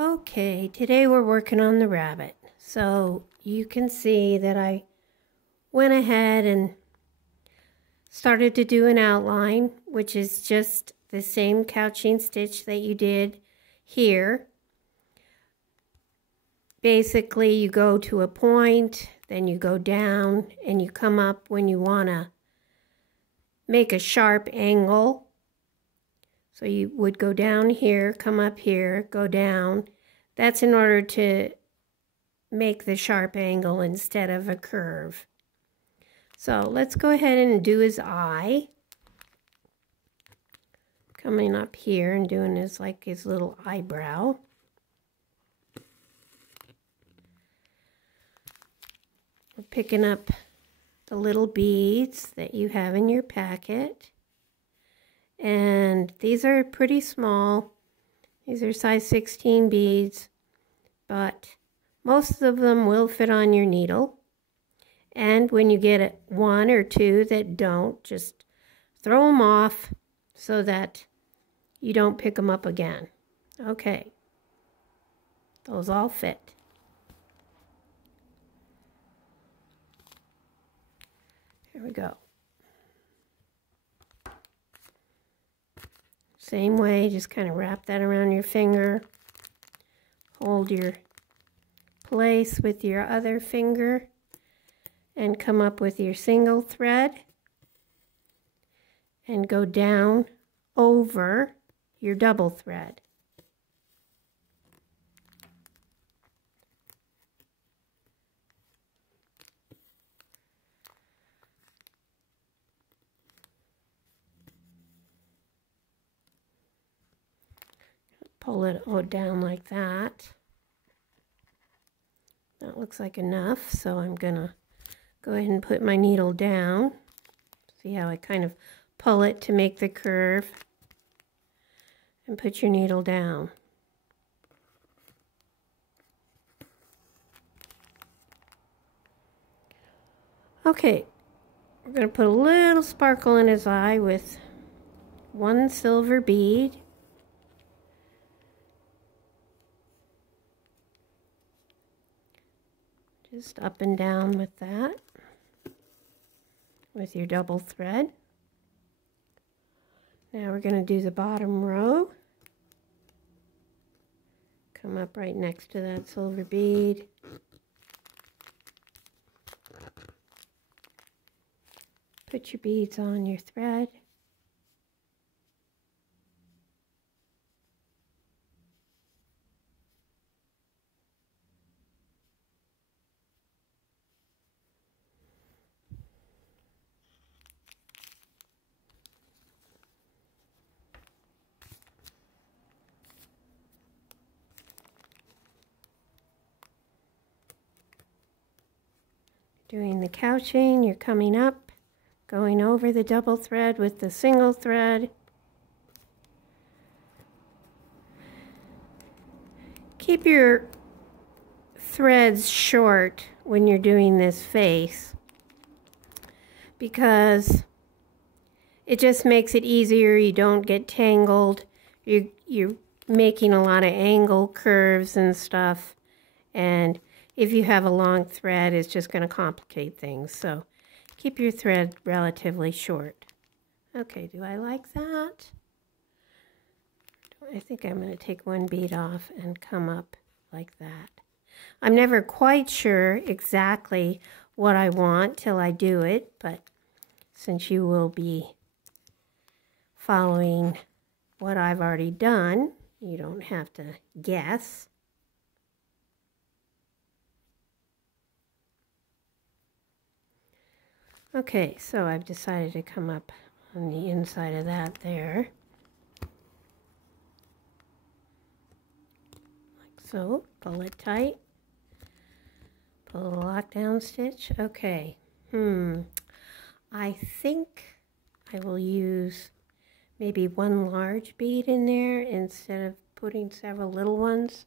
Okay, today we're working on the rabbit. So you can see that I went ahead and started to do an outline, which is just the same couching stitch that you did here. Basically, you go to a point, then you go down, and you come up when you want to make a sharp angle. So you would go down here, come up here, go down. That's in order to make the sharp angle instead of a curve. So let's go ahead and do his eye. Coming up here and doing his little eyebrow. We're picking up the little beads that you have in your packet. And these are pretty small. These are size 16 beads, but most of them will fit on your needle. And when you get one or two that don't, just throw them off so that you don't pick them up again. Okay, those all fit. Here we go. Same way, just kind of wrap that around your finger. Hold your place with your other finger and come up with your single thread and go down over your double thread. Pull it down like that. That looks like enough, so I'm gonna go ahead and put my needle down. See how I kind of pull it to make the curve? And put your needle down. Okay, we're gonna put a little sparkle in his eye with one silver bead. Just up and down with that, with your double thread. Now we're going to do the bottom row. Come up right next to that silver bead. Put your beads on your thread. Doing the couching, you're coming up, going over the double thread with the single thread. Keep your threads short when you're doing this face because it just makes it easier. You don't get tangled. You're making a lot of angle curves and stuff, and if you have a long thread, it's just going to complicate things. So keep your thread relatively short. Okay, do I like that? I think I'm going to take one bead off and come up like that. I'm never quite sure exactly what I want till I do it, but since you will be following what I've already done, you don't have to guess. Okay, so I've decided to come up on the inside of that there. Like so. Pull it tight. Pull the lockdown stitch. Okay. I think I will use maybe one large bead in there instead of putting several little ones.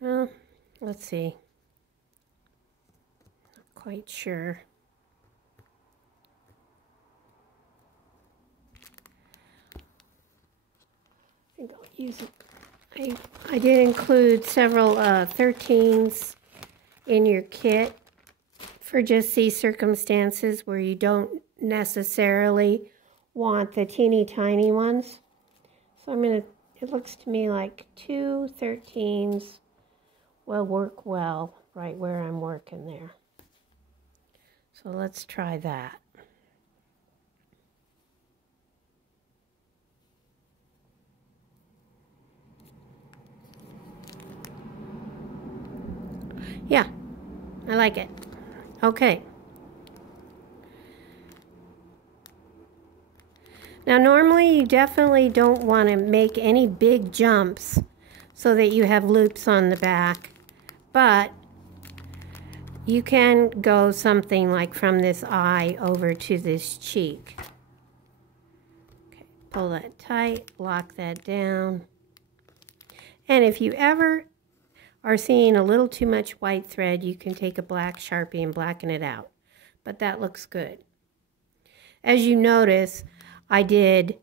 Well, let's see. Quite sure. I think I'll use I did include several 13s in your kit for just these circumstances where you don't necessarily want the teeny tiny ones. So it looks to me like 2 13s will work well right where I'm working there. So let's try that. Yeah, I like it. Okay. Now normally you definitely don't want to make any big jumps so that you have loops on the back, but you can go something like from this eye over to this cheek. Okay, pull that tight, lock that down. And if you ever are seeing a little too much white thread, you can take a black Sharpie and blacken it out. But that looks good. As you notice, I did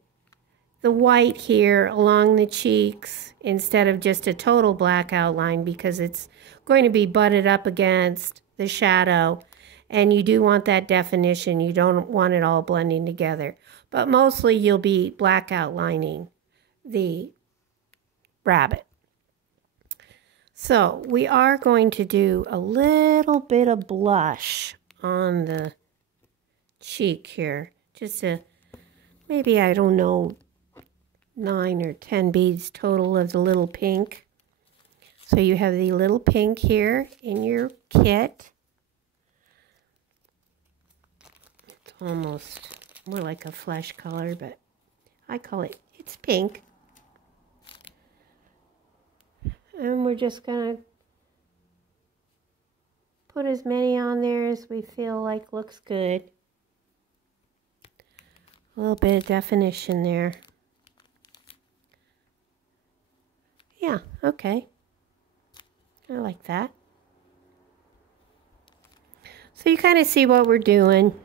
the white here along the cheeks instead of just a total black outline because it's going to be butted up against the shadow, and you do want that definition. You don't want it all blending together. But mostly you'll be black outlining the rabbit. So we are going to do a little bit of blush on the cheek here. Just maybe, I don't know, 9 or 10 beads total of the little pink. So you have the little pink here in your kit. It's almost more like a flesh color, but I call it's pink. And we're just going to put as many on there as we feel like looks good. A little bit of definition there. Yeah, okay. I like that. So you kind of see what we're doing.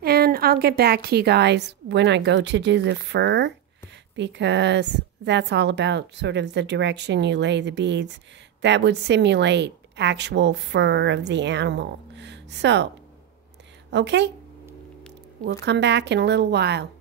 And I'll get back to you guys when I go to do the fur, because that's all about sort of the direction you lay the beads. That would simulate actual fur of the animal. So, okay, we'll come back in a little while.